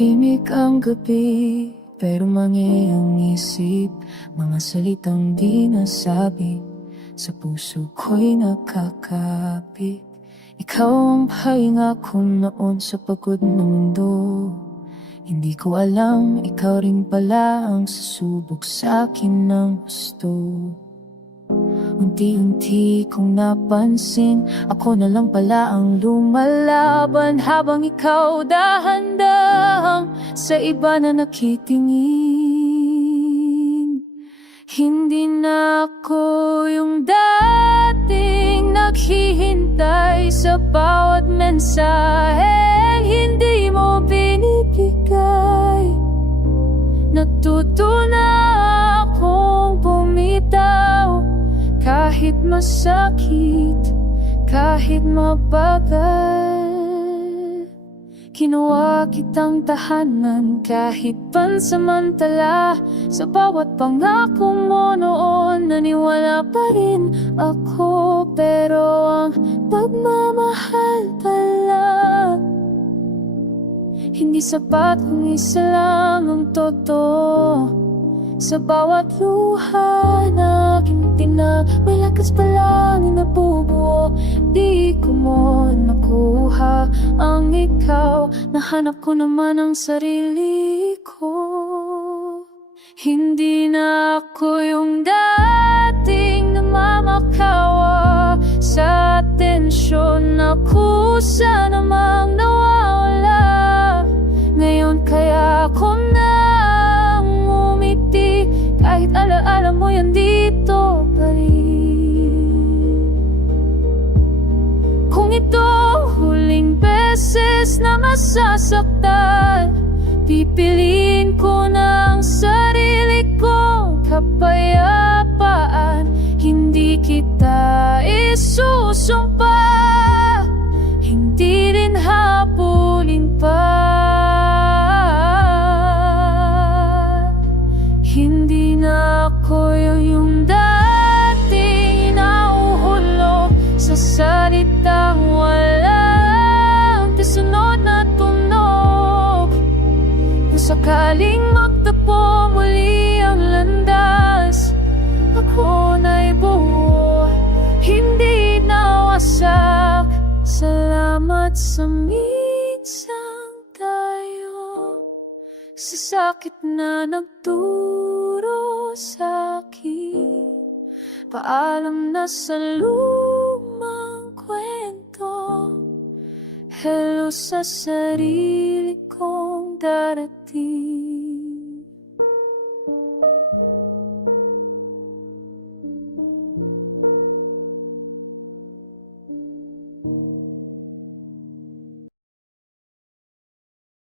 Tahimik ang gabi, pero mangi ang isip. Mga salitang di nasabi, sa puso ko'y nakakapit. Ikaw ang pahinga ko noon sa pagod ng mundo. Hindi ko alam, ikaw rin pala ang susubok sa'kin ng gusto. Unti-unti kong napansin, ako na lang pala ang lumalaban, habang ikaw dahan-dahang sa iba na nakitingin. Hindi na ako yung dating naghihintay sa bawat mensahe hindi mo binibigay. Natuto na akong bumitaw, kahit masakit, kahit mabagal. Kinuha kitang tahanan kahit pansamantala. Sa bawat pangako mo noon, naniwala pa rin ako. Pero ang pagmamahal pala hindi sapat kung isa lang ang totoo. Sa bawat luha na aking tinag, may lakas pa lang nabubuo. Di ko mo nakuha ang ikaw, nahanap ko naman ang sarili ko. Hindi na ako yung dating namamakawa sa tensyon na kusa namang nawawala. Ngayon kaya ako nang umiti, kahit alaala mo yan dito pa rin. Kung ito huling beses na masasaktan, pipiliin ko ng sarili ko kapayapaan. Hindi kita isusumpa, hindi rin habulin pa. Hindi na ako yung dating nauhulog sa salitang walang kasunod na tunog. Kung sakaling magtapo muli ang landas, ako na'y buo, hindi nawasak. Salamat sa minsang tayo, sa sakit na nagturo sa'kin. Paalam na sa lumang kwento, hello sa sarili kong darating.